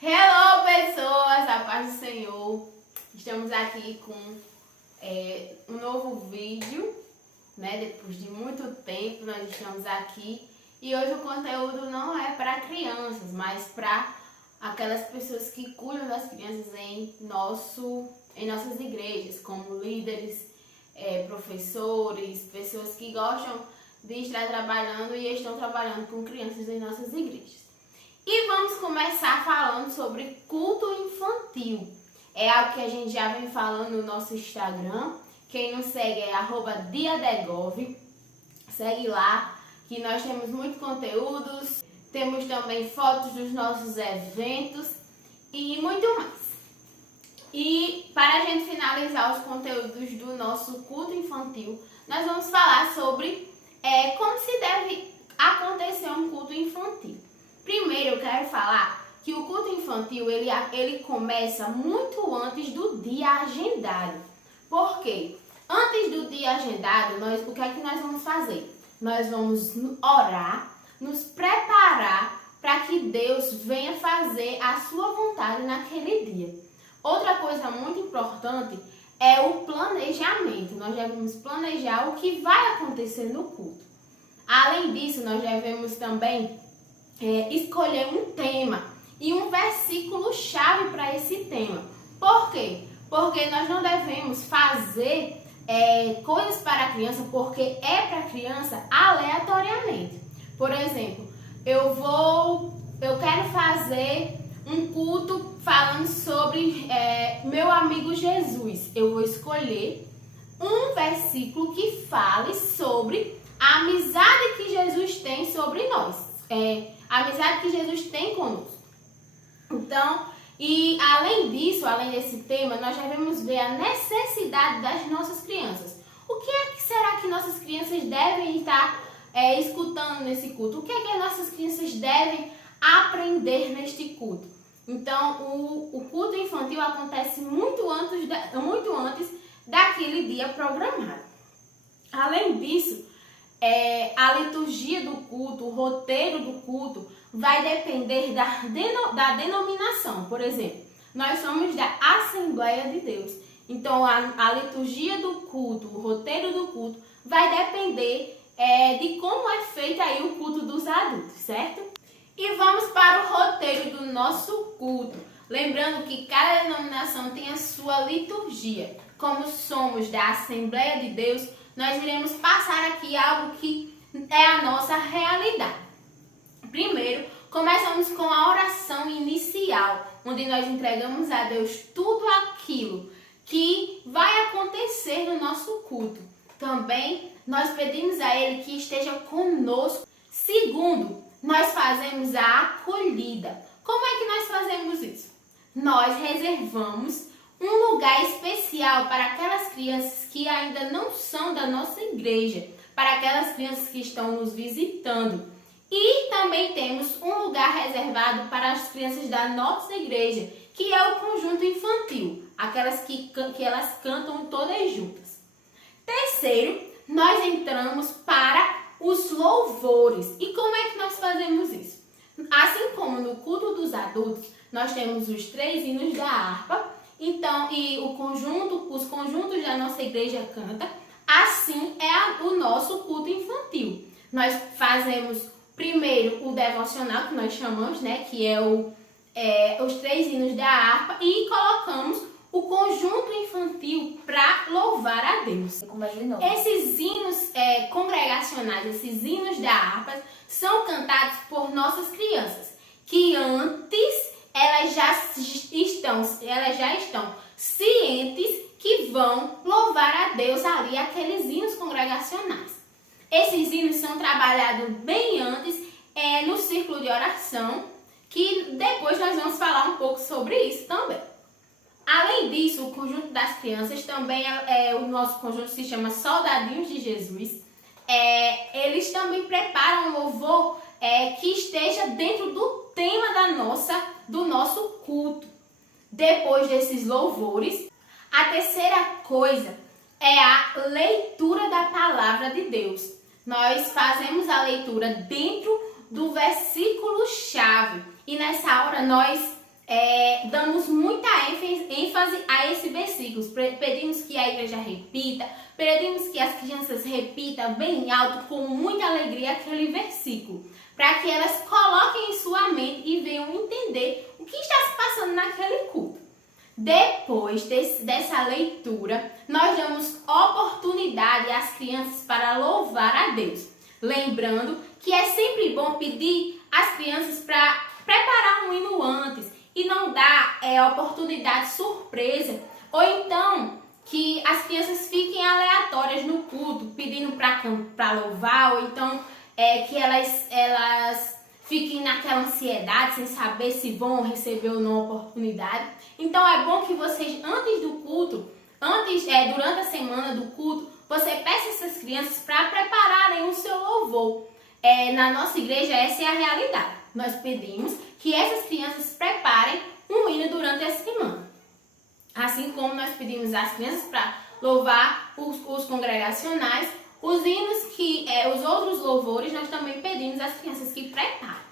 Hello, pessoas! A paz do Senhor. Estamos aqui com um novo vídeo, né? Depois de muito tempo nós estamos aqui. E hoje o conteúdo não é para crianças, mas para aquelas pessoas que cuidam das crianças em nossas igrejas, como líderes, professores, pessoas que gostam de estar trabalhando e estão trabalhando com crianças em nossas igrejas. E vamos começar falando sobre culto infantil. É algo que a gente já vem falando no nosso Instagram. Quem nos segue é @diadegov. Segue lá, que nós temos muitos conteúdos. Temos também fotos dos nossos eventos e muito mais. E para a gente finalizar os conteúdos do nosso culto infantil, nós vamos falar sobre como se deve acontecer um culto infantil. Primeiro eu quero falar que o culto infantil ele começa muito antes do dia agendado. Por quê? Antes do dia agendado, o que é que nós vamos fazer? Nós vamos orar, nos preparar para que Deus venha fazer a sua vontade naquele dia. Outra coisa muito importante é o planejamento. Nós devemos planejar o que vai acontecer no culto. Além disso, nós devemos também escolher um tema e um versículo-chave para esse tema. Por quê? Porque nós não devemos fazer coisas para a criança porque é para a criança aleatoriamente. Por exemplo, eu quero fazer um culto falando sobre meu amigo Jesus. Eu vou escolher um versículo que fale sobre a amizade que Jesus tem sobre nós. A amizade que Jesus tem conosco. Então, e além disso, além desse tema, nós devemos ver a necessidade das nossas crianças. O que é que será que nossas crianças devem estar escutando nesse culto? O que é que as nossas crianças devem aprender neste culto? Então, o culto infantil acontece muito antes daquele dia programado. Além disso, a liturgia do culto, o roteiro do culto vai depender da denominação. Por exemplo, nós somos da Assembleia de Deus. Então, a liturgia do culto, o roteiro do culto vai depender de como é feito aí o culto dos adultos, certo? E vamos para o roteiro do nosso culto. Lembrando que cada denominação tem a sua liturgia. Como somos da Assembleia de Deus, nós iremos passar aqui algo que é a nossa realidade. Primeiro, começamos com a oração inicial, onde nós entregamos a Deus tudo aquilo que vai acontecer no nosso culto. Também, nós pedimos a Ele que esteja conosco. Segundo, nós fazemos a acolhida. Como é que nós fazemos isso? Nós reservamos um lugar especial para aquelas crianças que ainda não são da nossa igreja, para aquelas crianças que estão nos visitando. E também temos um lugar reservado para as crianças da nossa igreja, que é o conjunto infantil, aquelas que elas cantam todas juntas. Terceiro, nós entramos para os louvores. E como é que nós fazemos isso? Assim como no culto dos adultos, nós temos os 3 hinos da harpa, então, e os conjuntos da nossa igreja cantam, assim é o nosso culto infantil. Nós fazemos primeiro o devocional, que nós chamamos, né, que é os 3 hinos da harpa, e colocamos o conjunto infantil para louvar a Deus. Esses hinos congregacionais, esses hinos da harpa, são cantados por nossas crianças, que antes elas já estão cientes que vão louvar a Deus ali, aqueles hinos congregacionais. Esses hinos são trabalhados bem antes no círculo de oração, que depois nós vamos falar um pouco sobre isso também. Além disso, o conjunto das crianças também o nosso conjunto se chama Soldadinhos de Jesus. Eles também preparam um louvor que esteja dentro do tema do nosso culto. Depois desses louvores, a terceira coisa é a leitura da palavra de Deus. Nós fazemos a leitura dentro do versículo-chave e nessa hora nós damos muita ênfase a esse versículo. Pedimos que a igreja repita, pedimos que as crianças repitam bem alto, com muita alegria, aquele versículo, para que elas coloquem em sua mente e venham entender o que está se passando naquele culto. Depois dessa leitura, nós damos oportunidade às crianças para louvar a Deus. Lembrando que é sempre bom pedir às crianças para preparar um hino antes e não dar oportunidade surpresa, ou então que as crianças fiquem aleatórias no culto, pedindo para louvar, ou então que elas fiquem naquela ansiedade, sem saber se vão receber ou não a oportunidade. Então é bom que vocês, antes do culto, durante a semana do culto, você peça essas crianças para prepararem o seu louvor. Na nossa igreja, essa é a realidade. Nós pedimos que essas crianças preparem um hino durante a semana. Assim como nós pedimos às crianças para louvar os congregacionais, os hinos os outros louvores, nós também pedimos às crianças que preparem.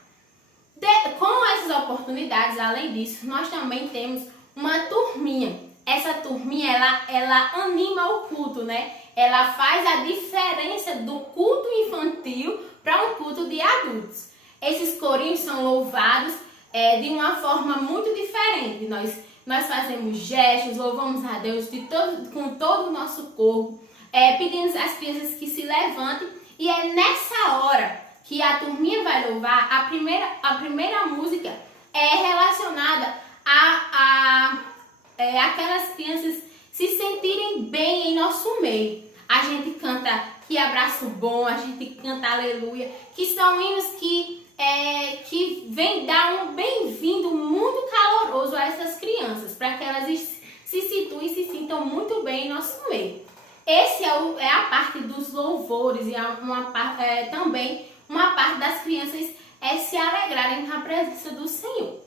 Com essas oportunidades, além disso, nós também temos uma turminha. Essa turminha, ela anima o culto, né? Ela faz a diferença do culto infantil para um culto de adultos. Esses corinhos são louvados de uma forma muito diferente. Nós fazemos gestos, louvamos a Deus com todo o nosso corpo. Pedimos às crianças que se levantem, e é nessa hora que a turminha vai louvar. A primeira música é relacionada a aquelas crianças se sentirem bem em nosso meio. A gente canta Que Abraço Bom, a gente canta Aleluia, que são hinos que vem dar um bem-vindo muito caloroso a essas crianças, para que elas se situem e se sintam muito bem em nosso meio. Esse é a parte dos louvores, e também uma parte das crianças se alegrarem na presença do Senhor.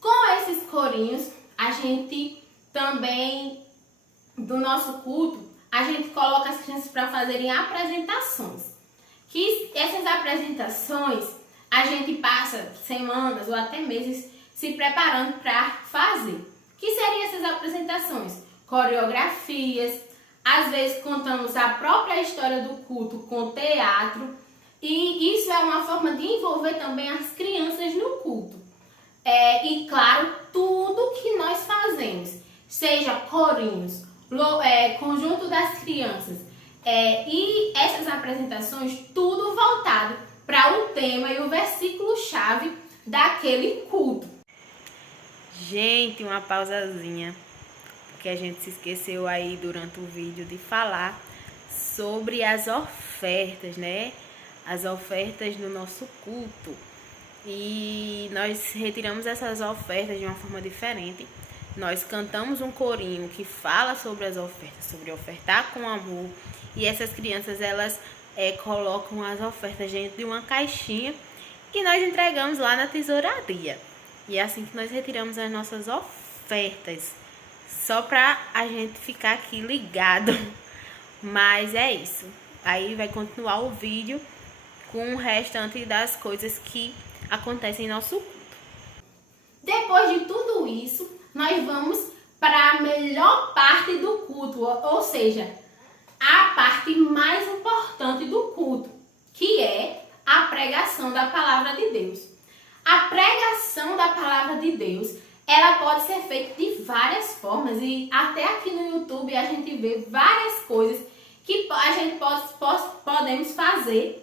Com esses corinhos, a gente também, do nosso culto, a gente coloca as crianças para fazerem apresentações. Que essas apresentações, a gente passa semanas ou até meses se preparando para fazer. Que seriam essas apresentações? Coreografias, às vezes contamos a própria história do culto com teatro, e isso é uma forma de envolver também as crianças no culto. E claro, tudo que nós fazemos, seja corinhos, conjunto das crianças, e essas apresentações, tudo voltado para o tema e o versículo-chave daquele culto. Gente, uma pausazinha, porque a gente se esqueceu aí durante o vídeo de falar sobre as ofertas, né? As ofertas do nosso culto. E nós retiramos essas ofertas de uma forma diferente. Nós cantamos um corinho que fala sobre as ofertas, sobre ofertar com amor. E essas crianças, elas colocam as ofertas dentro de uma caixinha e nós entregamos lá na tesouraria. E é assim que nós retiramos as nossas ofertas. Só pra a gente ficar aqui ligado. Mas é isso. Aí vai continuar o vídeo com o restante das coisas que acontecem em nosso culto. Depois de tudo isso, nós vamos para a melhor parte do culto, ou seja, a parte mais importante do culto, que é a pregação da palavra de Deus. A pregação da palavra de Deus, ela pode ser feita de várias formas, e até aqui no YouTube a gente vê várias coisas que a gente podemos fazer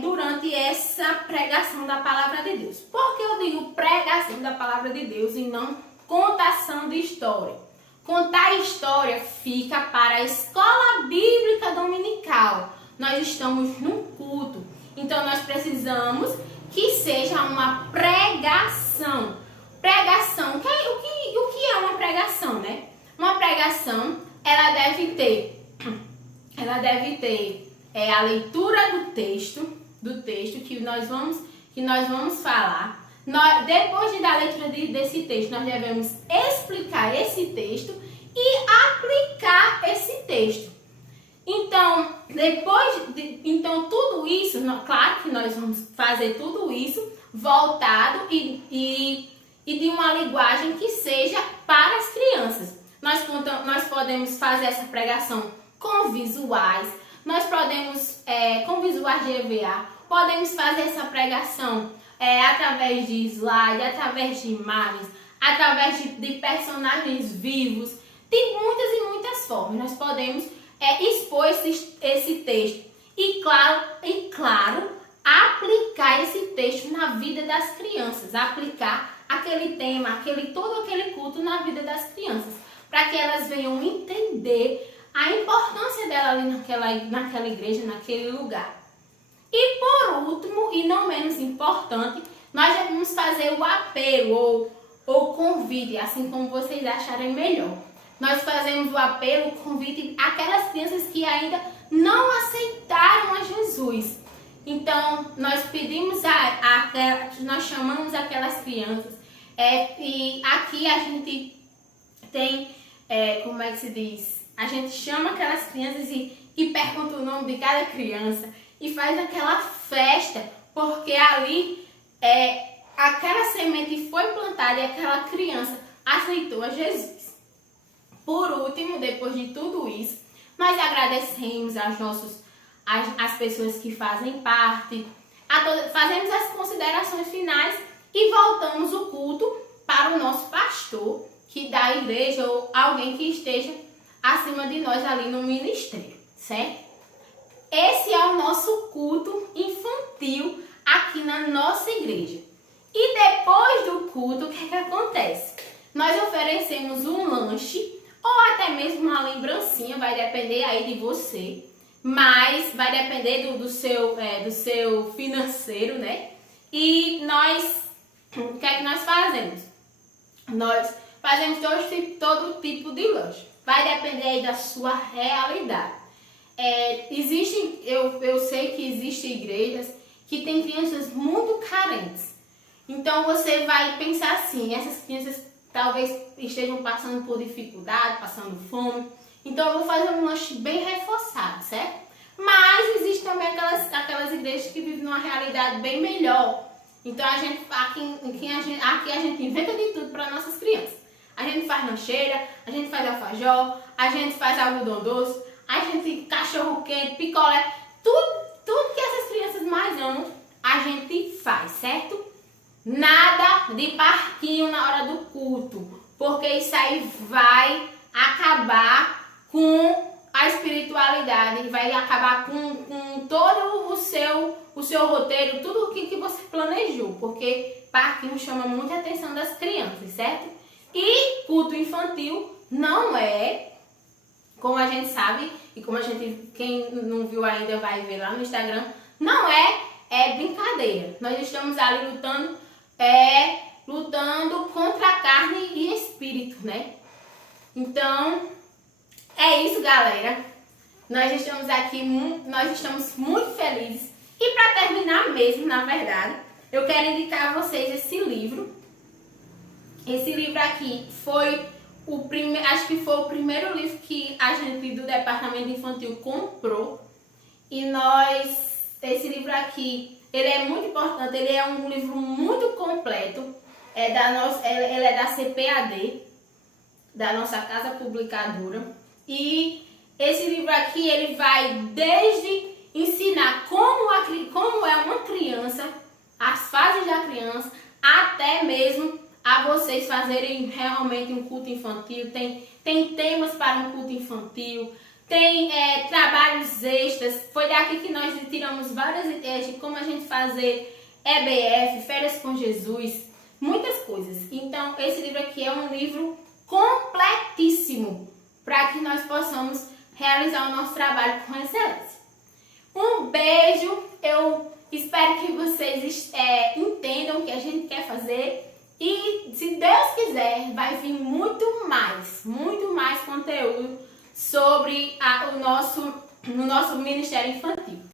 durante essa pregação da palavra de Deus. Por que eu digo pregação da palavra de Deus e não contação de história? Contar história fica para a escola bíblica dominical. Nós estamos num culto, então nós precisamos que seja uma pregação. Pregação, o que é uma pregação, né? Uma pregação, ela deve ter a leitura do texto que nós vamos falar. Depois da leitura desse texto, nós devemos explicar esse texto e aplicar esse texto. Então, tudo isso, claro que nós vamos fazer tudo isso voltado e e de uma linguagem que seja para as crianças. Nós podemos fazer essa pregação com visuais, nós podemos, com visuais de EVA, podemos fazer essa pregação através de slide, através de imagens, através de personagens vivos, de muitas e muitas formas. Nós podemos expor esse texto e claro, aplicar esse texto na vida das crianças, aplicar aquele tema, todo aquele culto na vida das crianças, para que elas venham entender a importância dela ali naquela igreja, naquele lugar. E por último, e não menos importante, nós já vamos fazer o apelo ou convite, assim como vocês acharem melhor. Nós fazemos o apelo, o convite àquelas crianças que ainda não aceitaram a Jesus. Então, nós pedimos nós chamamos aquelas crianças, e aqui a gente tem, como é que se diz? A gente chama aquelas crianças e pergunta o nome de cada criança e faz aquela festa, porque ali aquela semente foi plantada e aquela criança aceitou a Jesus. Por último, depois de tudo isso, nós agradecemos as pessoas que fazem parte, fazemos as considerações finais e voltamos o culto para o nosso pastor, que da igreja ou alguém que esteja acima de nós ali no ministério, certo? Esse é o nosso culto infantil aqui na nossa igreja. E depois do culto, o que acontece? Nós oferecemos um lanche ou até mesmo uma lembrancinha, vai depender aí de você, mas vai depender do seu financeiro, né? E o que é que nós fazemos? Nós fazemos todo tipo de lanche. Vai depender aí da sua realidade. Eu sei que existem igrejas que têm crianças muito carentes. Então você vai pensar assim, essas crianças talvez estejam passando por dificuldade, passando fome. Então eu vou fazer um lanche bem reforçado, certo? Mas existem também aquelas igrejas que vivem numa realidade bem melhor. Então aqui a gente inventa de tudo para nossas crianças. A gente faz lancheira, a gente faz alfajor, a gente faz algodão doce, a gente cachorro quente, picolé, tudo que essas crianças mais amam, a gente faz, certo? Nada de parquinho na hora do culto, porque isso aí vai acabar com a espiritualidade, vai acabar com todo o seu roteiro, tudo o que você planejou, porque parquinho chama muita atenção das crianças, certo? E culto infantil não é, como a gente sabe, e como quem não viu ainda vai ver lá no Instagram, não é brincadeira. Nós estamos ali lutando contra a carne e espírito, né? Então, é isso, galera. Nós estamos muito felizes. E para terminar mesmo, na verdade, eu quero indicar a vocês esse livro. Esse livro aqui foi acho que foi o primeiro livro que a gente do departamento infantil comprou. E esse livro aqui, ele é muito importante, ele é um livro muito completo. Ele é da CPAD, da nossa casa publicadora. E esse livro aqui, ele vai desde ensinar como é uma criança, as fases da criança, até mesmo a vocês fazerem realmente um culto infantil. Tem temas para um culto infantil, tem trabalhos extras. Foi daqui que nós tiramos várias ideias de como a gente fazer EBF, Férias com Jesus, muitas coisas. Então, esse livro aqui é um livro completíssimo para que nós possamos realizar o nosso trabalho com excelência. Um beijo, eu espero que vocês entendam o que a gente quer fazer. E, se Deus quiser, vai vir muito mais conteúdo sobre o nosso ministério infantil.